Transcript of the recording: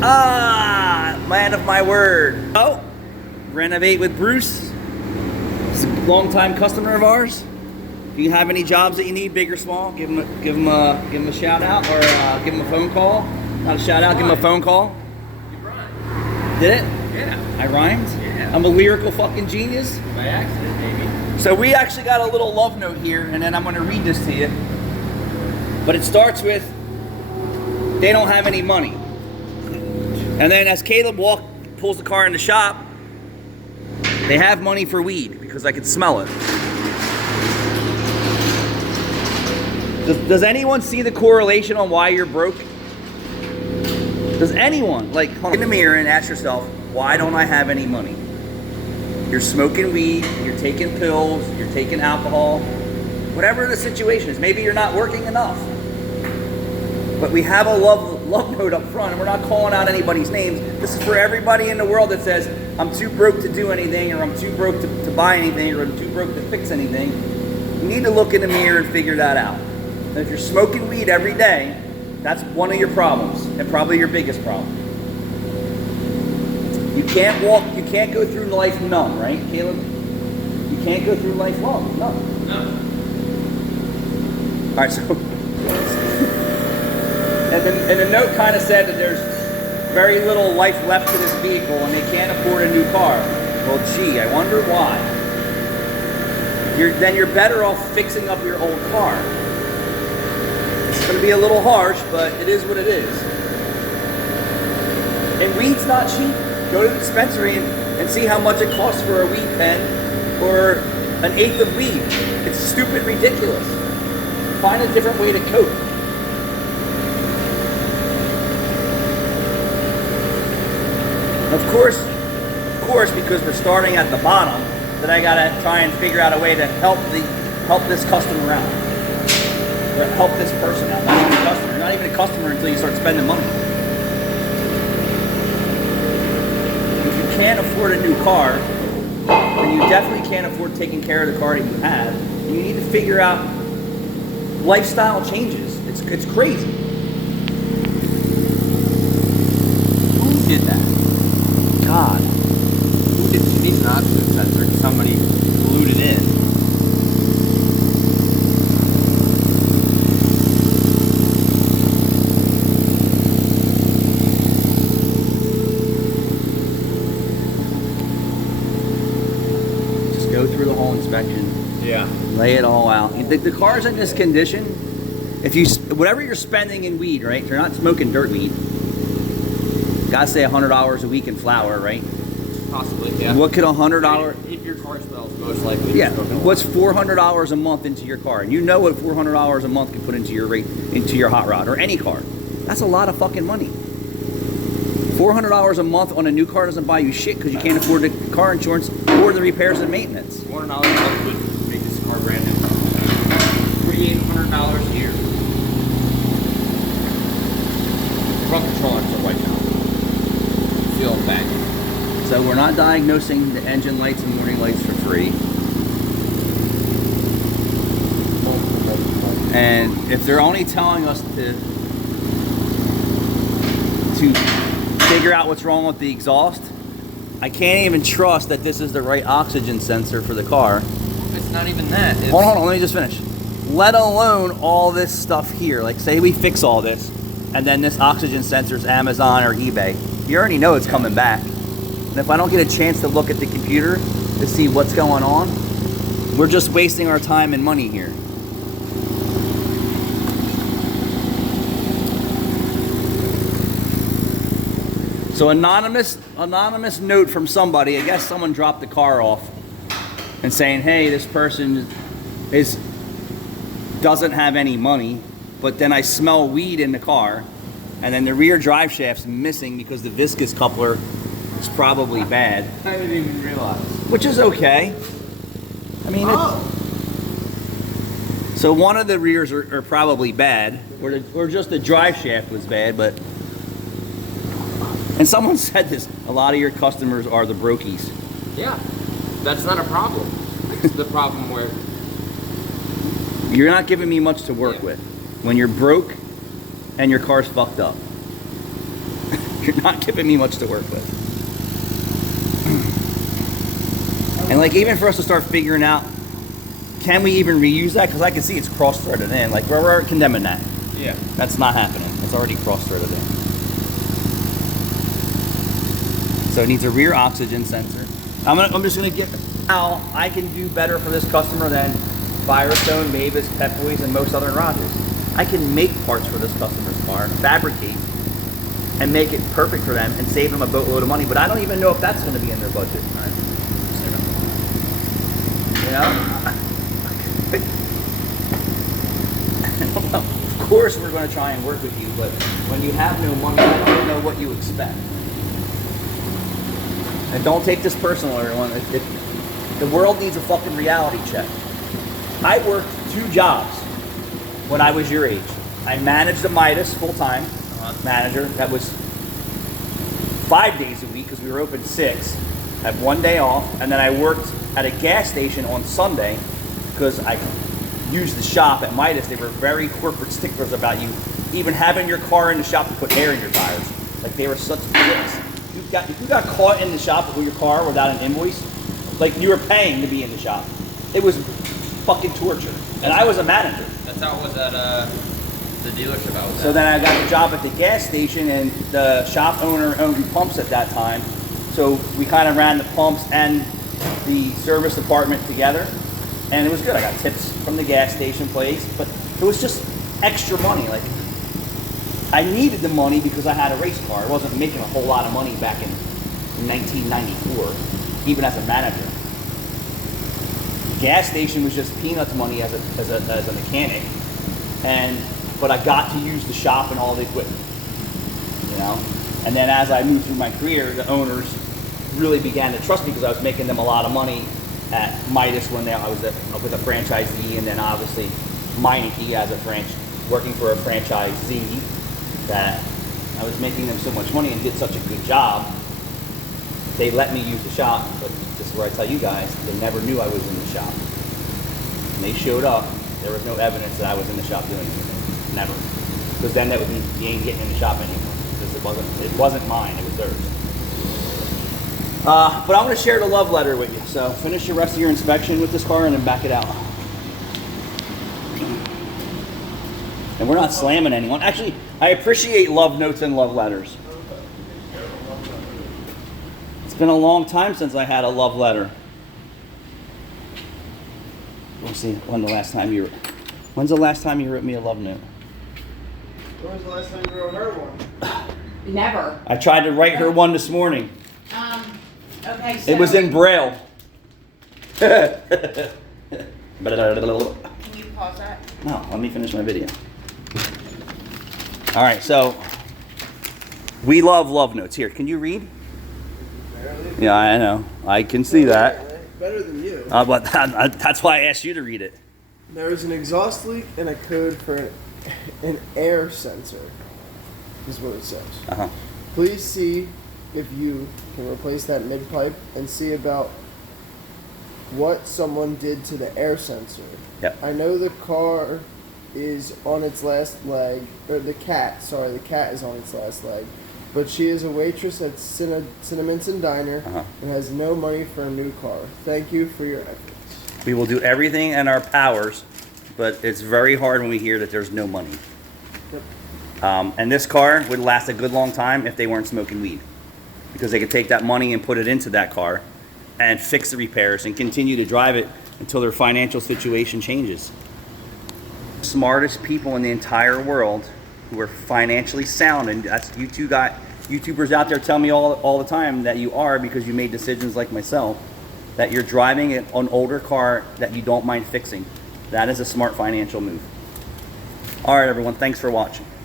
Ah, man of my word. Oh, Renovate with Bruce. He's a longtime customer of ours. If you have any jobs that you need, big or small, give him a shout out or give him a phone call. Not a shout out, give him a phone call. You rhymed. Did it? Yeah. I rhymed? Yeah. I'm a lyrical fucking genius. By accident, maybe. So we actually got a little love note here, and then I'm going to read this to you. But it starts with, they don't have any money. And then as Caleb pulls the car in the shop, they have money for weed because I could smell it. Does anyone see the correlation on why you're broke? Does anyone, like, look in the mirror and ask yourself, why don't I have any money? You're smoking weed, you're taking pills, you're taking alcohol, whatever the situation is. Maybe you're not working enough. But we have a love note up front, and we're not calling out anybody's names. This is for everybody in the world that says, I'm too broke to do anything, or I'm too broke to buy anything, or I'm too broke to fix anything. You need to look in the mirror and figure that out. And if you're smoking weed every day, that's one of your problems, and probably your biggest problem. You can't go through life numb, right, Caleb? You can't go through life numb. No. All right, so, and the note kind of said that there's very little life left to this vehicle and they can't afford a new car. Well, gee, I wonder why. Then you're better off fixing up your old car. It's going to be a little harsh, but it is what it is. And weed's not cheap. Go to the dispensary and see how much it costs for a weed pen or an eighth of weed. It's stupid ridiculous. Find a different way to cope. Of course, because we're starting at the bottom, that I gotta try and figure out a way to help this customer out. Or help this person out. Not even a customer. You're not even a customer until you start spending money. If you can't afford a new car, then you definitely can't afford taking care of the car that you have. And you need to figure out lifestyle changes. It's crazy. Who did that? God. Who did you need an oxygen sensor? Somebody glued it in. Go through the whole inspection. Yeah. Lay it all out. The car's in this condition. If you, whatever you're spending in weed, right? If you're not smoking dirt weed, gotta say $100 a week in flour, right? Possibly, yeah. What could $100? If your car smells, most likely. Yeah. What's $400 a month into your car? And you know what $400 a month can put into your hot rod or any car. That's a lot of fucking money. $400 a month on a new car doesn't buy you shit because you can't afford the car insurance or the repairs and maintenance. $400 a month would make this car brand new. $4,800 a year. Front control arms are white now. Feel bad. So we're not diagnosing the engine lights and warning lights for free. And if they're only telling us to figure out what's wrong with the exhaust, I can't even trust that this is the right oxygen sensor for the car. It's not even that. It's, Hold on, let me just finish. Let alone all this stuff here. Like, say we fix all this, and then this oxygen sensor's Amazon or eBay. You already know it's coming back. And if I don't get a chance to look at the computer to see what's going on, we're just wasting our time and money here. So anonymous note from somebody, I guess someone dropped the car off and saying, hey, this person doesn't have any money, but then I smell weed in the car, and then the rear drive shaft's missing because the viscous coupler is probably bad. I didn't even realize. Which is okay. I mean, so one of the rears are probably bad, or just the drive shaft was bad, but... And someone said this, a lot of your customers are the brokies. Yeah, that's not a problem. It's the problem where... You're not giving me much to work with when you're broke and your car's fucked up. You're not giving me much to work with. And like, even for us to start figuring out, can we even reuse that? Because I can see it's cross-threaded in. Like, we're condemning that. Yeah. That's not happening. It's already cross-threaded in. So it needs a rear oxygen sensor. I'm just gonna get how I can do better for this customer than Firestone, Mavis, Pep Boys, and most other garages. I can make parts for this customer's car, fabricate, and make it perfect for them and save them a boatload of money, but I don't even know if that's gonna be in their budget. You know? Of course we're gonna try and work with you, but when you have no money, I don't know what you expect. And don't take this personal, everyone. The world needs a fucking reality check. I worked 2 jobs when I was your age. I managed a Midas full-time manager. That was 5 days a week because we were open 6. Had 1 day off, and then I worked at a gas station on Sunday because I used the shop at Midas. They were very corporate sticklers about you even having your car in the shop to put air in your tires. Like, they were such dicks. If you got caught in the shop with your car without an invoice, like, you were paying to be in the shop. It was fucking torture. And I was a manager. That's how it was at the dealership I was at. So then I got a job at the gas station, and the shop owner owned pumps at that time. So we kind of ran the pumps and the service department together. And it was good. I got tips from the gas station place, but it was just extra money. Like, I needed the money because I had a race car. I wasn't making a whole lot of money back in 1994, even as a manager. Gas station was just peanuts money as a mechanic, but I got to use the shop and all the equipment, you know. And then as I moved through my career, the owners really began to trust me because I was making them a lot of money at Midas when I was with a franchisee, and then obviously Meineke as working for a franchisee, that I was making them so much money and did such a good job. They let me use the shop, but this is where I tell you guys, they never knew I was in the shop. When they showed up, there was no evidence that I was in the shop doing anything. Never. Because then that would mean you ain't getting in the shop anymore. Because it wasn't mine, it was theirs. But I'm going to share the love letter with you. So finish the rest of your inspection with this car and then back it out. And we're not slamming anyone. Actually, I appreciate love notes and love letters. It's been a long time since I had a love letter. We'll see when's the last time you wrote me a love note? When was the last time you wrote her one? Never. I tried to write her one this morning. Okay, so... It was in Braille. Can you pause that? No, let me finish my video. All right, so we love notes. Here, can you read? Barely. Yeah, I know. I can see that. Better than you. But that's why I asked you to read it. There is an exhaust leak and a code for an air sensor, is what it says. Uh-huh. Please see if you can replace that mid-pipe and see about what someone did to the air sensor. Yep. I know the car is on its last leg, or the cat is on its last leg, but she is a waitress at Cinnaminson Diner and has no money for a new car. Thank you for your efforts. We will do everything in our powers, but it's very hard when we hear that there's no money. Yep. And this car would last a good long time if they weren't smoking weed, because they could take that money and put it into that car and fix the repairs and continue to drive it until their financial situation changes. Smartest people in the entire world who are financially sound, and that's you two got YouTubers out there tell me all the time that you are, because you made decisions like myself, that you're driving an older car that you don't mind fixing. That is a smart financial move. All right, everyone, thanks for watching.